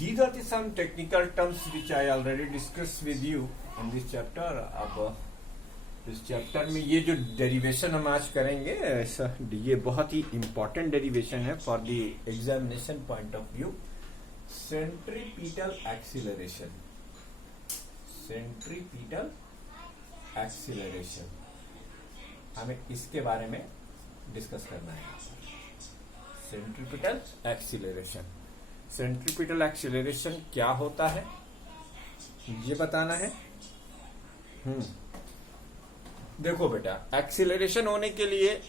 These are the some technical terms which I already discussed with you in this chapter. अब इस chapter में ये जो derivation हम आज करेंगे ऐसा ये बहुत ही इंपॉर्टेंट डेरिवेशन है for the examination point of view. Centripetal acceleration. Centripetal acceleration हमें इसके बारे में डिस्कस करना है. Centripetal acceleration. सेंट्रीपिटल एक्सीलरेशन क्या होता है ये बताना है. देखो बेटा, एक्सीलरेशन होने के लिए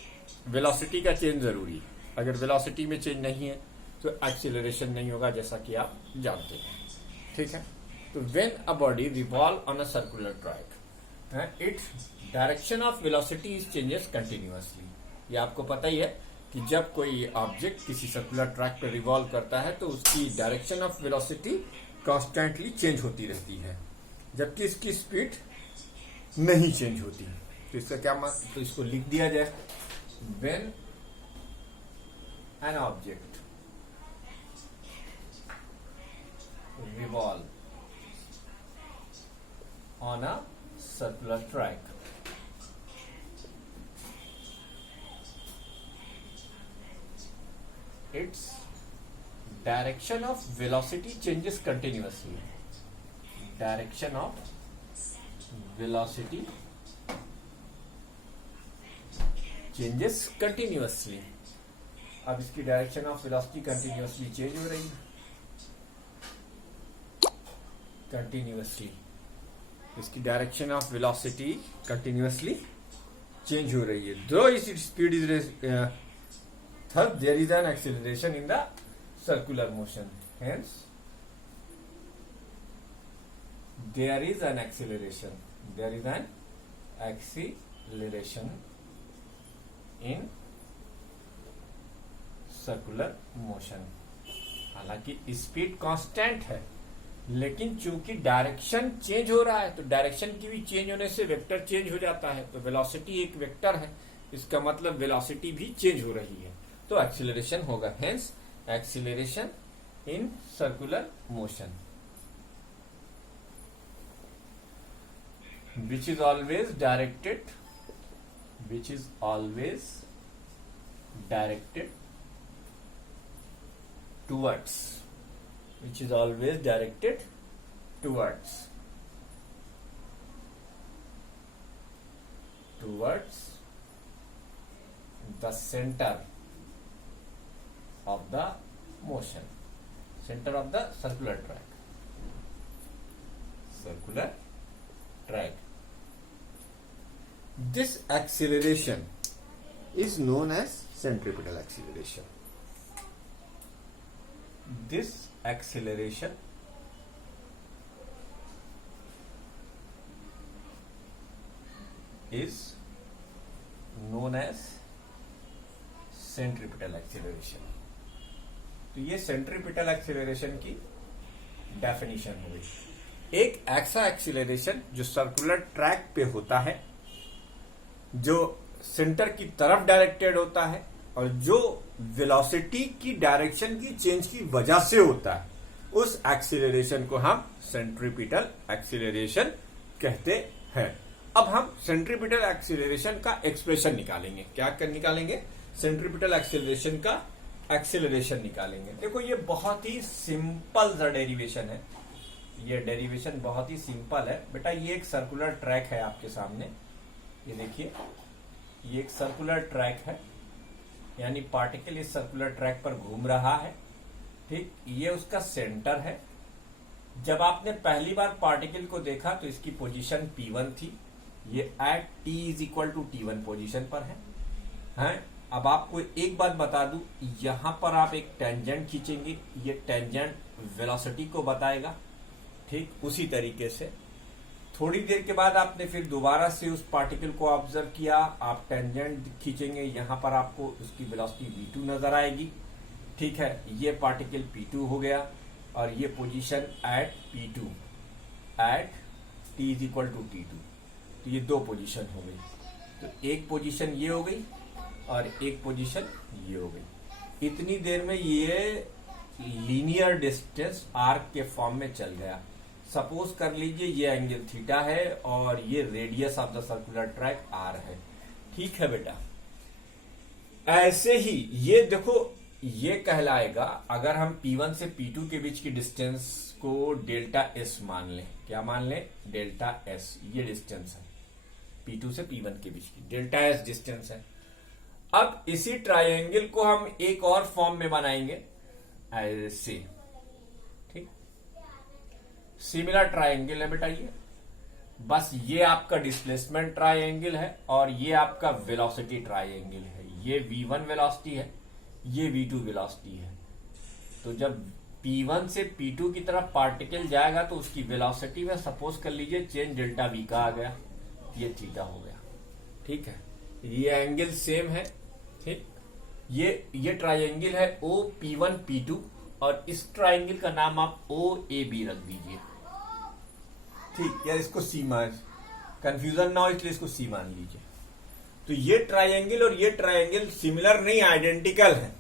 वेलोसिटी का चेंज जरूरी है. अगर वेलोसिटी में चेंज नहीं है तो एक्सीलरेशन नहीं होगा, जैसा कि आप जानते हैं. ठीक है. तो when a body revolve on a circular track its direction of velocity is changes continuously. ये आपको पता ही है कि जब कोई ऑब्जेक्ट किसी सर्कुलर ट्रैक पर रिवॉल्व करता है तो उसकी direction of velocity constantly change होती रहती है, जबकि इसकी स्पीड नहीं चेंज होती. तो इसका क्या मतलब, तो इसको लिख दिया जाए. When an object revolve on a circular track its direction of velocity changes continuously. Direction of velocity changes continuously. अब इसकी direction of velocity continuously change हो रही है. कंटिन्यूअसली इसकी direction of velocity continuously change हो रही है. दो इस speed is thus there is an acceleration in the circular motion. Hence there is an acceleration. There is an acceleration in circular motion. हालांकि स्पीड कांस्टेंट है, लेकिन चूंकि डायरेक्शन चेंज हो रहा है तो डायरेक्शन की भी चेंज होने से वेक्टर चेंज हो जाता है. तो वेलोसिटी एक वेक्टर है, इसका मतलब वेलोसिटी भी चेंज हो रही है, तो एक्सीलरेशन होगा. Hence acceleration in circular motion which is always directed towards the center of the motion, center of the circular track. This acceleration is known as centripetal acceleration. This acceleration is known as centripetal acceleration. तो ये centripetal acceleration की definition हो गई. एक ऐसा acceleration जो circular track पे होता है, जो सेंटर की तरफ डायरेक्टेड होता है और जो वेलोसिटी की डायरेक्शन की चेंज की वजह से होता है, उस एक्सीलरेशन को हम सेंट्रीपिटल एक्सीलरेशन कहते हैं. अब हम सेंट्रीपिटल एक्सीलरेशन का एक्सप्रेशन निकालेंगे. क्या निकालेंगे? सेंट्रीपिटल एक्सीलरेशन का एक्सीलरेशन निकालेंगे. देखो, ये बहुत ही सिंपल सा डेरिवेशन है. ये डेरिवेशन बहुत ही सिंपल है बेटा. ये एक सर्कुलर ट्रैक है आपके सामने. ये देखिए, ये एक सर्कुलर ट्रैक है, यानी पार्टिकल इस सर्कुलर ट्रैक पर घूम रहा है. ठीक, ये उसका सेंटर है. जब आपने पहली बार पार्टिकल को देखा तो इसकी पोजीशन P1 थी. ये at t is equal to T1 position पर है. अब आपको एक बात बता दूं, यहां पर आप एक टेंजेंट खींचेंगे, ये टेंजेंट वेलोसिटी को बताएगा. ठीक, उसी तरीके से थोड़ी देर के बाद आपने फिर दोबारा से उस पार्टिकल को ऑब्जर्व किया, आप टेंजेंट खींचेंगे, यहां पर आपको उसकी वेलोसिटी v2 नजर आएगी. ठीक है, ये पार्टिकल P2 हो गया और ये position at P2 at t is equal to T2. तो ये दो पोजीशन हो गई. तो एक पोजीशन ये हो गई और एक पोजीशन ये हो गई. इतनी देर में लीनियर डिस्टेंस आर्क के फॉर्म में चल गया। सपोज कर लीजिए ये एंगल थीटा है और ये radius of the circular track R है। ठीक है बेटा, ऐसे ही ये देखो, ये कहलाएगा अगर हम P1 से P2 के बीच की डिस्टेंस को डेल्टा एस मान लें। क्या मान लें? Delta S. ये डिस्टेंस है P2 से P1 के बीच की, डेल्टा एस डिस्टेंस है। अब इसी ट्रायंगल को हम एक और फॉर्म में बनाएंगे ऐसे। ठीक, सिमिलर ट्रायंगल है बेटा ये, बस ये आपका डिस्प्लेसमेंट ट्रायंगल है और ये आपका वेलोसिटी ट्रायंगल है। ये v1 वेलोसिटी है, ये v2 वेलोसिटी है। तो जब P1 से P2 की तरफ पार्टिकल जाएगा तो उसकी वेलोसिटी में सपोज कर लीजिए चेंज डेल्टा v का आ गया, ये थीटा हो गया। ठीक है, ये एंगल सेम है। ठीक, ये ट्रायंगल है OP1 P2 और इस ट्रायंगल का नाम आप OAB रख दीजिए। ठीक, या इसको C मान, कंफ्यूजन ना हो इसलिए इसको C मान लीजिए। तो ये ट्रायंगल और ये ट्रायंगल सिमिलर नहीं, आइडेंटिकल है।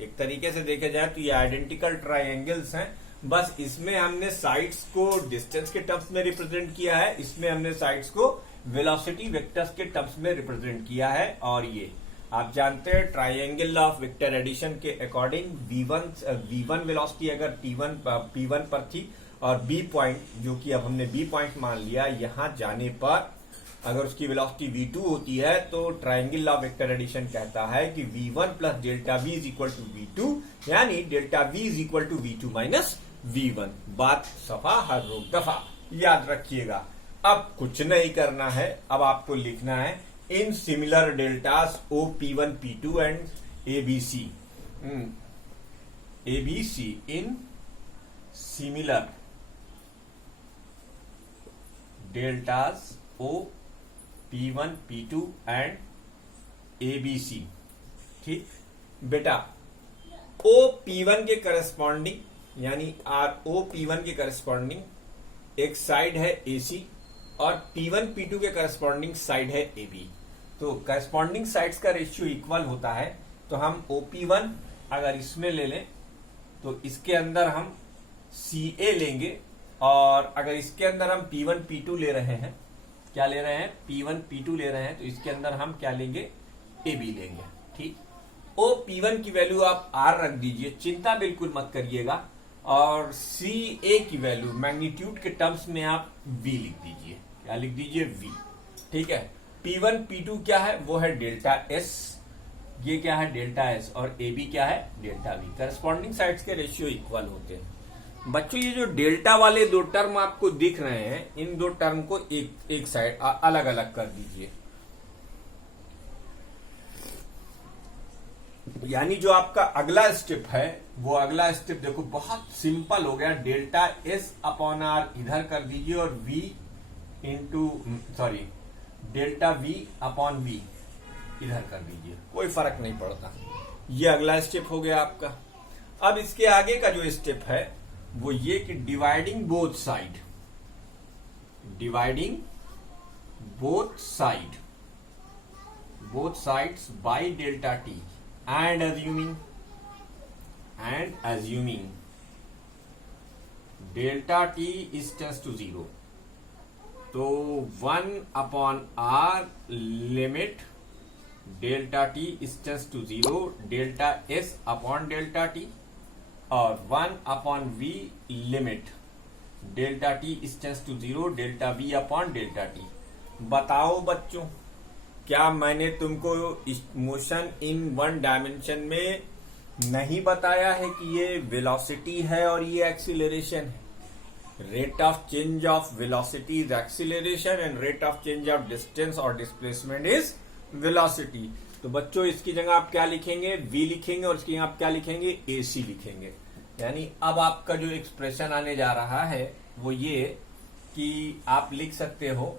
एक तरीके से देखा जाए तो ये आइडेंटिकल ट्रायंगल्स हैं, बस इसमें हमने साइड्स को डिस्टेंस के टर्म्स में रिप्रेजेंट किया है, इसमें हमने साइड्स को वेलोसिटी वेक्टर्स के टर्म्स में रिप्रेजेंट किया है। और ये आप जानते हैं ट्रायंगल ऑफ वेक्टर एडिशन के अकॉर्डिंग v1 वेलोसिटी अगर P1 पर थी और B पॉइंट, जो कि अब हमने B पॉइंट मान लिया, यहां जाने पर अगर उसकी वेलोसिटी v2 होती है तो ट्रायंगल ऑफ वेक्टर एडिशन कहता है कि v1 plus delta v is equal to v2, यानी delta v is equal to v2 minus v1। बात सफा, हर रोज दफा याद रखिएगा। अब कुछ नहीं करना है, अब आपको लिखना है in similar deltas OP1 P2 and ABC। ABC in similar deltas OP1 P2 and ABC। ठीक बेटा, OP1 के करस्पॉन्डिंग यानी OP1 के करस्पॉन्डिंग एक साइड है AC और P1 P2 के करस्पॉन्डिंग साइड है AB। तो करस्पॉन्डिंग साइड्स का रेशियो इक्वल होता है, तो हम OP1 अगर इसमें ले लें तो इसके अंदर हम CA लेंगे, और अगर इसके अंदर हम P1 P2 ले रहे हैं, क्या ले रहे हैं? P1 P2 ले रहे हैं, तो इसके अंदर हम क्या लेंगे? AB लेंगे। ठीक, OP1 की वैल्यू आप R रख दीजिए, चिंता बिल्कुल मत करिएगा, और CA की वैल्यू मैग्नीट्यूड के टर्म्स में आप V लिख दीजिए। क्या लिख दीजिए? V। ठीक है, P1 P2 क्या है? वो है डेल्टा S, ये क्या है? डेल्टा S, और AB क्या है? Delta V। करस्पॉन्डिंग साइड्स के रेशियो इक्वल होते हैं। बच्चों ये जो डेल्टा वाले दो टर्म आपको दिख रहे हैं, इन दो टर्म को एक साइड अलग अलग कर दीजिए। यानी जो आपका अगला स्टेप है, वो अगला स्टेप देखो बहुत सिंपल हो गया। डेल्टा S अपॉन R इधर कर दीजिए और डेल्टा V अपॉन V इधर कर दीजिए, कोई फर्क नहीं पड़ता। ये अगला स्टेप हो गया आपका। अब इसके आगे का जो स्टेप है वो ये कि dividing both sides by delta T and assuming delta T is tends to 0, तो 1 upon R limit delta T is tends to 0 delta S upon delta T, और 1 upon V limit delta T is tends to 0 delta V upon delta T। बताओ बच्चों, क्या मैंने तुमको motion in one dimension में नहीं बताया है कि ये वेलोसिटी है और ये एक्सीलरेशन है? Rate of change of velocity is acceleration and rate of change of distance और डिस्प्लेसमेंट इज वेलोसिटी। तो बच्चों इसकी जगह आप क्या लिखेंगे? V लिखेंगे, और इसकी जगह आप क्या लिखेंगे? AC लिखेंगे। यानी अब आपका जो एक्सप्रेशन आने जा रहा है वो ये कि आप लिख सकते हो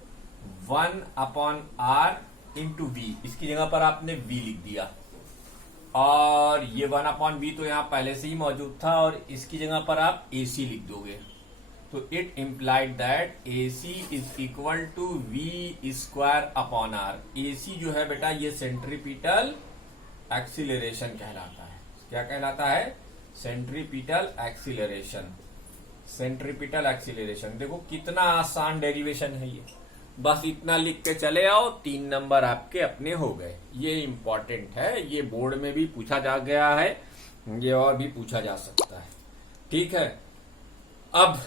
1 अपॉन R इंटू V, इसकी जगह पर आपने V लिख दिया, और ये 1 अपॉन V तो यहां पहले से ही मौजूद था, और इसकी जगह पर आप AC लिख दोगे। तो it implied that AC is equal to V square upon R। AC जो है बेटा ये सेंट्रीपिटल एक्सीलरेशन कहलाता है। क्या कहलाता है? Centripetal acceleration. सेंट्रीपिटल एक्सीलरेशन देखो कितना आसान डेरिवेशन है ये, बस इतना लिख के चले आओ, 3 नंबर आपके अपने हो गए। ये इंपॉर्टेंट है, ये बोर्ड में भी पूछा जा गया है, ये और भी पूछा जा सकता है। ठीक है, अब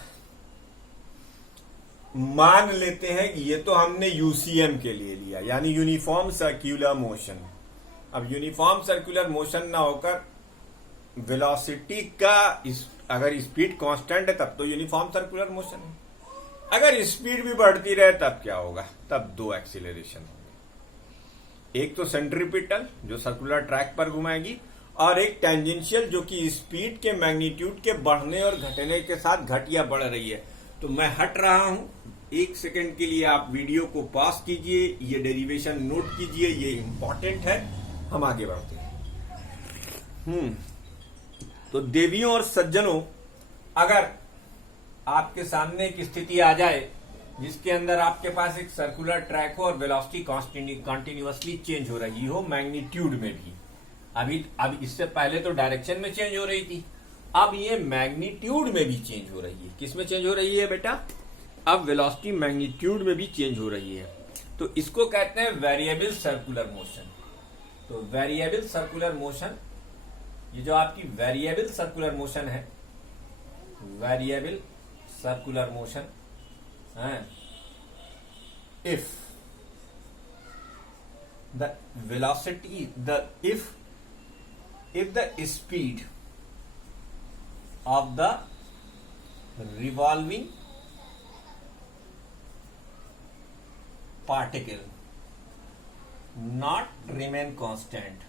मान लेते हैं कि ये तो हमने यूसीएम के लिए लिया, यानी यूनिफॉर्म सर्कुलर मोशन। अब यूनिफॉर्म सर्कुलर मोशन ना होकर वेलोसिटी का अगर स्पीड कांस्टेंट है तब तो यूनिफॉर्म सर्कुलर मोशन है, अगर स्पीड भी बढ़ती रहे तब क्या होगा, तब 2 एक्सीलरेशन होंगे। एक तो सेंट्रीपिटल जो सर्कुलर ट्रैक पर घुमाएगी, और एक टेंजेंशियल जो कि स्पीड के मैग्नीट्यूड के बढ़ने और घटने के साथ घट या बढ़ रही है। तो मैं हट रहा हूं, 1 सेकंड के लिए आप वीडियो को पॉज कीजिए, ये डेरिवेशन नोट कीजिए, ये इंपॉर्टेंट है। हम आगे बढ़ते हैं। तो देवियों और सज्जनों, अगर आपके सामने एक स्थिति आ जाए जिसके अंदर आपके पास एक सर्कुलर ट्रैक हो और वेलोसिटी कॉन्टिन्यूअसली चेंज हो रही हो मैग्नीट्यूड में भी, अभी इससे पहले तो डायरेक्शन में चेंज हो रही थी, अब ये मैग्नीट्यूड में भी चेंज हो रही है। किस में चेंज हो रही है बेटा? अब वेलोसिटी मैग्नीट्यूड में भी चेंज हो रही है, तो इसको कहते हैं वेरिएबल सर्कुलर मोशन। तो वेरिएबल सर्कुलर मोशन, ये जो आपकी वेरिएबल सर्कुलर मोशन है, वेरिएबल सर्कुलर मोशन है, if the velocity if the speed of the revolving particle not remain constant,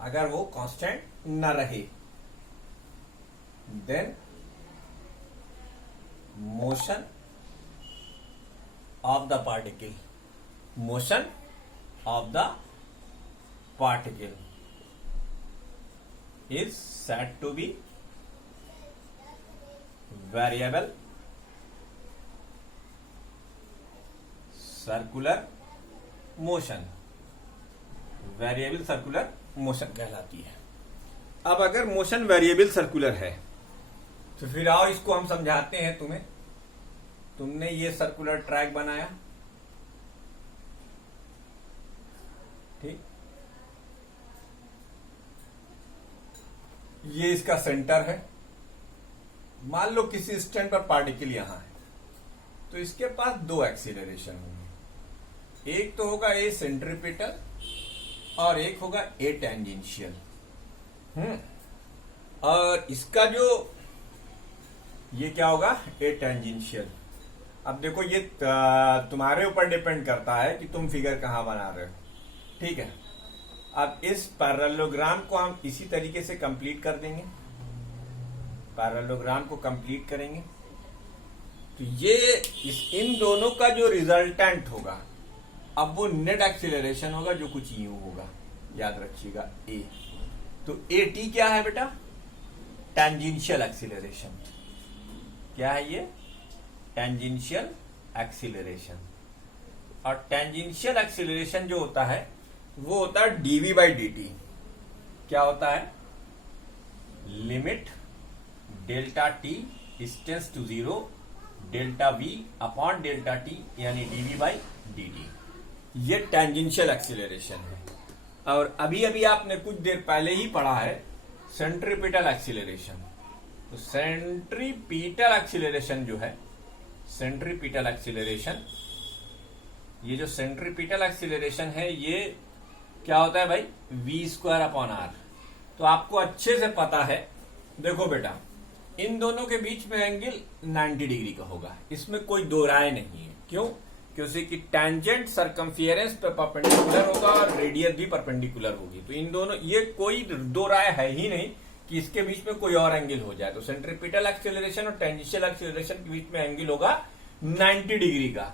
अगर वो कांस्टेंट न रहे, then motion of the particle is said to be variable circular motion, variable circular motion कहलाती है। अब अगर motion variable circular है तो फिर आओ इसको हम समझाते हैं तुम्हें। तुमने ये सर्कुलर ट्रैक बनाया, ठीक, ये इसका सेंटर है, मान लो किसी स्टैंड पर पार्टिकल यहां है, तो इसके पास 2 एक्सीलरेशन होंगे, एक तो होगा ए सेंट्रीपिटल और एक होगा ए टेंजेंशियल। और इसका जो ये क्या होगा, ए टेंजेंशियल। अब देखो ये तुम्हारे ऊपर डिपेंड करता है कि तुम फिगर कहां बना रहे हो, ठीक है। अब इस पैरेललोग्राम को हम इसी तरीके से कंप्लीट कर देंगे, पैरेललोग्राम को कंप्लीट करेंगे तो ये इन दोनों का जो रिजल्टेंट होगा, अब वो नेट एक्सीलरेशन होगा जो कुछ यूं होगा, याद रखिएगा ए। तो ए टी क्या है बेटा? Tangential acceleration. क्या है ये? Tangential acceleration. और टेंजेंशियल एक्सीलरेशन जो होता है वो होता है डीवी बाई डी टी। क्या होता है? Limit delta T distance to 0 delta V upon delta T, यानी डीवी बाई डी टी। ये टेंजेंशियल एक्सीलरेशन है। और अभी अभी आपने कुछ देर पहले ही पढ़ा है सेंट्रीपिटल एक्सीलरेशन। तो सेंट्रीपिटल एक्सीलरेशन जो है, सेंट्रीपिटल एक्सीलरेशन, ये जो सेंट्रीपिटल एक्सीलरेशन है ये क्या होता है भाई? v² upon r। तो आपको अच्छे से पता है, देखो बेटा इन दोनों के बीच में एंगल 90 डिग्री का होगा, इसमें कोई दो राय नहीं है। क्यों? क्योंकि टेंजेंट सरकमफियरेंस पे परपेंडिकुलर होगा और रेडियस भी परपेंडिकुलर होगी। तो इन दोनों, ये कोई दो राय है ही नहीं कि इसके बीच में कोई और एंगल हो जाए। तो सेंट्रीपिटल एक्सीलरेशन और टेंजेंशियल एक्सीलरेशन के बीच में एंगल होगा 90 डिग्री का।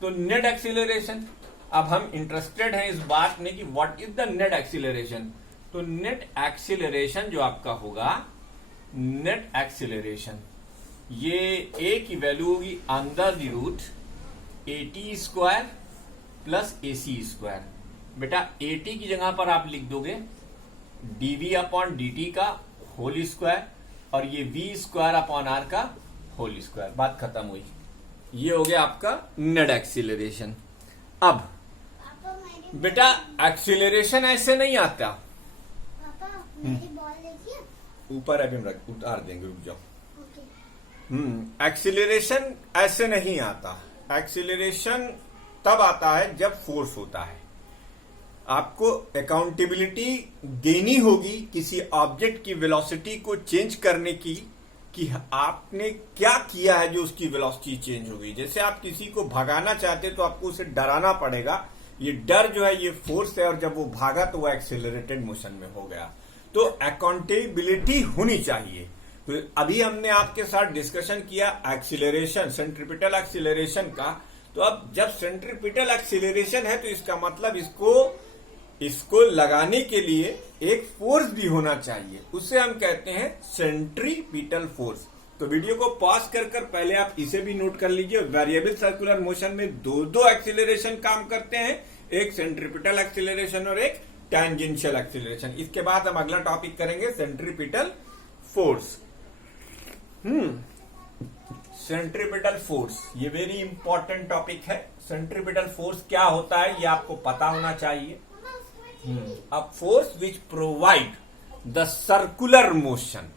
तो नेट एक्सीलरेशन, अब हम इंटरेस्टेड हैं इस बात में कि what is the net acceleration. तो नेट एक्सीलरेशन जो आपका होगा, नेट एक्सीलरेशन, ये ए की वैल्यू होगी under the root AT² plus AC²। बेटा AT की जगह पर आप लिख दोगे dv अपॉन dt का होल स्क्वायर और ये v स्क्वायर अपॉन r का होल स्क्वायर। बात खत्म हुई। ये हो गया आपका नेट एक्सीलरेशन। अब बेटा एक्सीलरेशन ऐसे नहीं आता। मेरी बॉल देखिए ऊपर अभी हम उतार देंगे, रुक जाओ। एक्सीलरेशन ऐसे नहीं आता। एक्सीलरेशन तब आता है जब फोर्स होता है। आपको अकाउंटेबिलिटी देनी होगी किसी ऑब्जेक्ट की वेलोसिटी को चेंज करने की, कि आपने क्या किया है जो उसकी वेलोसिटी चेंज हो गई। जैसे आप किसी को भगाना चाहते तो आपको उसे डराना पड़ेगा। ये डर जो है ये फोर्स है, और जब वो भागा तो वो एक्सेलरेटेड मोशन में हो गया। तो अकाउंटेबिलिटी होनी चाहिए। तो अभी हमने आपके साथ डिस्कशन किया एक्सीलरेशन, सेंट्रीपिटल एक्सीलरेशन का। तो अब जब सेंट्रीपिटल एक्सीलरेशन है तो इसका मतलब इसको लगाने के लिए एक फोर्स भी होना चाहिए, उसे हम कहते हैं सेंट्रीपिटल फोर्स। तो वीडियो को पॉज कर पहले आप इसे भी नोट कर लीजिए। वेरिएबल सर्कुलर मोशन में दो एक्सीलरेशन काम करते हैं, एक सेंट्रीपिटल एक्सीलरेशन और एक टेंजेंशियल एक्सीलरेशन। इसके बाद हम अगला टॉपिक करेंगे सेंट्रीपिटल फोर्स। सेंट्रीपिटल फोर्स ये वेरी इंपॉर्टेंट टॉपिक है। सेंट्रीपिटल फोर्स क्या होता है ये आपको पता होना चाहिए। A force which provide the circular motion,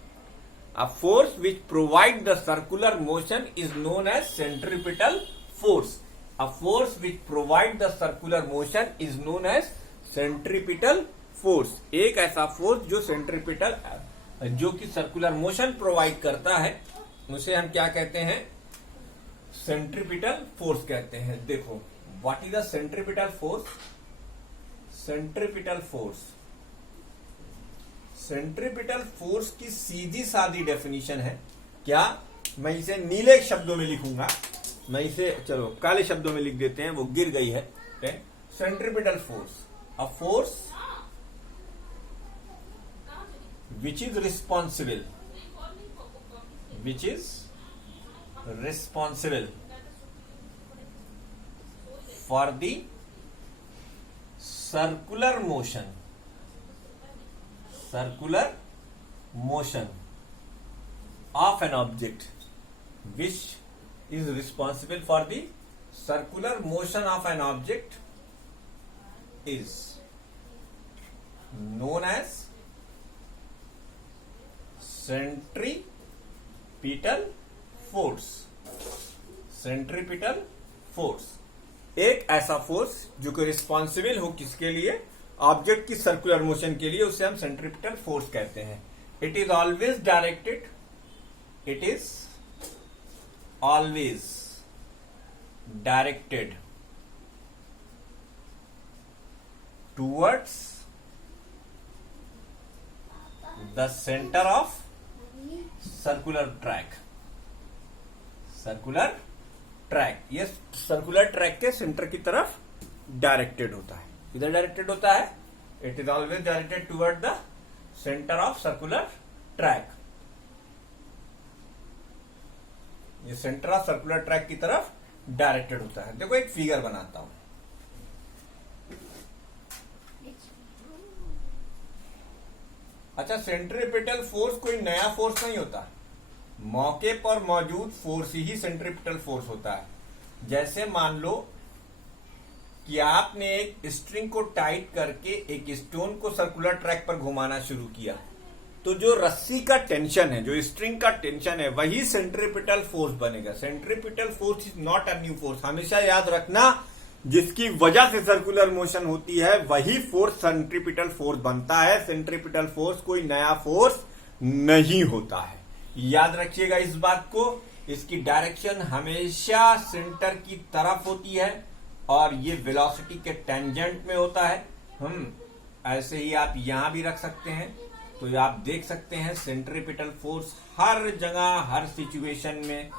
a force which provide the circular motion is known as centripetal force. A force which provide the circular motion is known as centripetal force. एक ऐसा force जो centripetal, जो कि circular motion provide करता है, उसे हम क्या कहते हैं? सेंट्रीपिटल फोर्स कहते हैं। देखो, what is the centripetal force? Centripetal force, centripetal force की सीधी सादी डेफिनेशन है क्या? मैं इसे नीले शब्दों में लिखूंगा, मैं इसे चलो काले शब्दों में लिख देते हैं, वो गिर गई है। Centripetal force, a force which is responsible for the circular motion of an object, which is responsible for the circular motion of an object is known as centripetal force. Centripetal force एक ऐसा force जो कि responsible हो किसके लिए? Object की circular motion के लिए, उसे हम सेंट्रीपिटल फोर्स कहते हैं। It is always directed towards the centre of circular track. ये सर्कुलर ट्रैक के सेंटर की तरफ डायरेक्टेड होता है। इधर डायरेक्टेड होता है, it is always directed toward the centre of circular track. ये सेंटर ऑफ सर्कुलर ट्रैक की तरफ डायरेक्टेड होता है। देखो एक फिगर बनाता हूं। अच्छा, सेंट्रीपिटल फोर्स कोई नया फोर्स नहीं होता, मौके पर मौजूद फोर्स ही सेंट्रीपिटल फोर्स होता है। जैसे मान लो कि आपने एक स्ट्रिंग को टाइट करके एक स्टोन को सर्कुलर ट्रैक पर घुमाना शुरू किया, तो जो रस्सी का टेंशन है, जो स्ट्रिंग का टेंशन है, वही सेंट्रीपिटल फोर्स बनेगा। Centripetal force is not a new force. हमेशा याद रखना, जिसकी वजह से सर्कुलर मोशन होती है वही फोर्स सेंट्रीपिटल फोर्स बनता है। सेंट्रीपिटल फोर्स कोई नया फोर्स नहीं होता है, याद रखिएगा इस बात को। इसकी डायरेक्शन हमेशा सेंटर की तरफ होती है और ये वेलोसिटी के टेंजेंट में होता है। ऐसे ही आप यहां भी रख सकते हैं। तो आप देख सकते हैं सेंट्रीपिटल फोर्स हर जगह, हर सिचुएशन में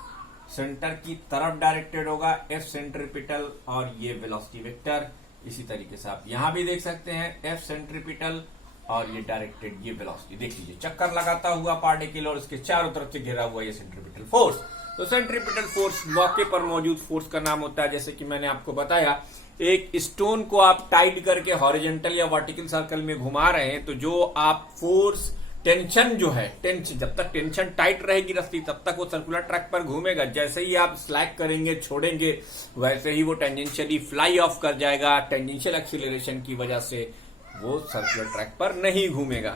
सेंटर की तरफ डायरेक्टेड होगा, एफ सेंट्रीपिटल और ये वेलोसिटी वेक्टर। इसी तरीके से आप यहां भी देख सकते हैं एफ सेंट्रीपिटल और ये डायरेक्टेड ये वेलोसिटी। देख लीजिए, चक्कर लगाता हुआ पार्टिकल और उसके चारों तरफ से घिरा हुआ ये सेंट्रीपिटल फोर्स। तो सेंट्रीपिटल फोर्स मौके पर मौजूद फोर्स का नाम होता है। जैसे कि मैंने आपको बताया एक स्टोन को आप टाइट करके हॉरिजेंटल या वर्टिकल सर्कल में घुमा रहे हैं, तो जो आप फोर्स टेंशन जो है, टेंशन जब तक टेंशन टाइट रहेगी रस्सी तब तक वो सर्कुलर ट्रैक पर घूमेगा। जैसे ही आप स्लैक करेंगे, छोड़ेंगे, वैसे ही वो टेंजेंशियली फ्लाई ऑफ कर जाएगा। टेंजेंशियल एक्सीलरेशन की वजह से वो सर्कुलर ट्रैक पर नहीं घूमेगा।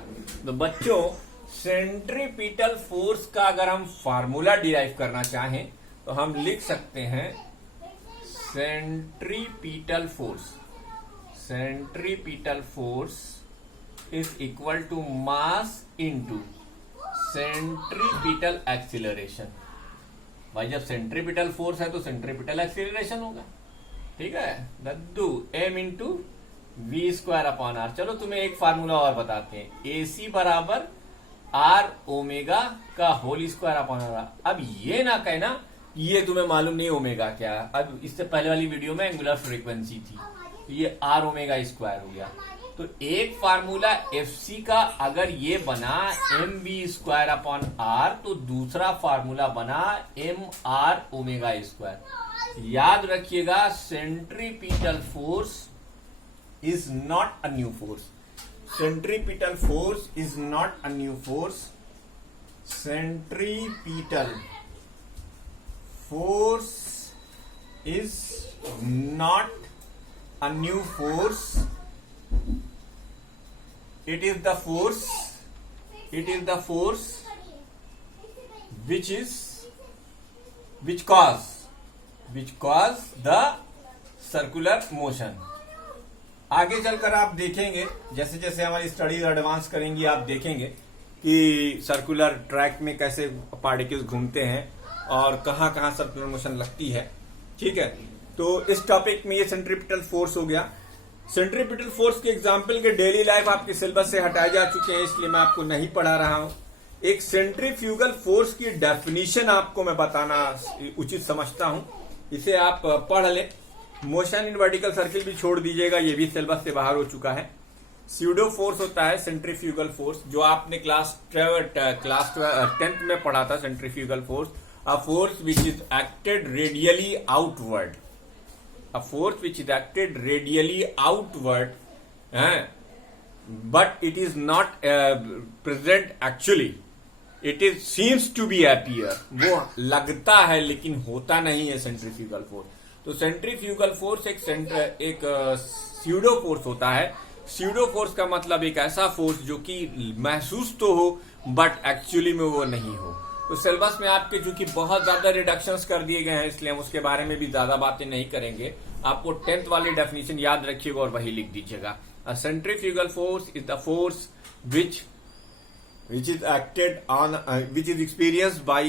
तो बच्चों, सेंट्रीपिटल फोर्स का अगर हम फार्मूला डिराइव करना चाहें तो हम लिख सकते हैं centripetal force is equal to mass into centripetal acceleration. भाई जब सेंट्रीपिटल फोर्स है तो सेंट्रीपिटल एक्सीलरेशन होगा, ठीक है दद्दू, m into V square upon R. चलो तुम्हें एक फार्मूला और बताते हैं, AC बराबर आर ओमेगा का होल स्क्वायर अपॉन आर। अब ये ना कहना ये तुम्हें मालूम नहीं ओमेगा क्या। अब इससे पहले वाली वीडियो में एंगुलर फ्रीक्वेंसी थी, तो ये आर ओमेगा स्क्वायर हो गया। तो एक फार्मूला FC का अगर ये बना mv स्क्वायर अपॉन आर, तो दूसरा फार्मूला बना mr ओमेगा स्क्वायर। याद रखिएगा, centripetal force is not a new force. Centripetal force is not a new force. Centripetal force is not a new force. It is the force which cause the circular motion। आगे चलकर आप देखेंगे, जैसे जैसे हमारी studies advance करेंगी, आप देखेंगे कि सर्कुलर ट्रैक में कैसे पार्टिकल्स घूमते हैं और कहां कहां सर्कुलर मोशन लगती है, ठीक है। तो इस टॉपिक में ये सेंट्रीपिटल फोर्स हो गया। सेंट्रीपिटल फोर्स के एग्जाम्पल के डेली लाइफ आपके सिलेबस से हटाए जा चुके हैं, इसलिए मैं आपको नहीं पढ़ा रहा हूं। एक सेंट्रीफ्यूगल फोर्स की डेफिनेशन आपको मैं बताना उचित समझता हूं, इसे आप पढ़ लें। मोशन इन वर्टिकल सर्किल भी छोड़ दीजिएगा, ये भी सिलेबस से बाहर हो चुका है। स्यूडो फोर्स होता है सेंट्रीफ्यूगल फोर्स, जो आपने क्लास 10th में पढ़ा था। Centrifugal force, a force which is acted radially outward, a force which is acted radially outward, but it is not present actually, it is seems to be appear, वो लगता है लेकिन होता नहीं है सेंट्रीफ्यूगल फोर्स। तो सेंट्रीफ्यूगल फोर्स एक pseudo force होता है। स्यूडो फोर्स का मतलब एक ऐसा फोर्स जो कि महसूस तो हो बट एक्चुअली में वो नहीं हो। तो सिलेबस में आपके चूंकि बहुत ज्यादा रिडक्शंस कर दिए गए हैं, इसलिए हम उसके बारे में भी ज्यादा बातें नहीं करेंगे। आपको 10th वाली डेफिनेशन याद रखिएगा और वही लिख दीजिएगा। A centrifugal force is the force which is acted on which is experienced by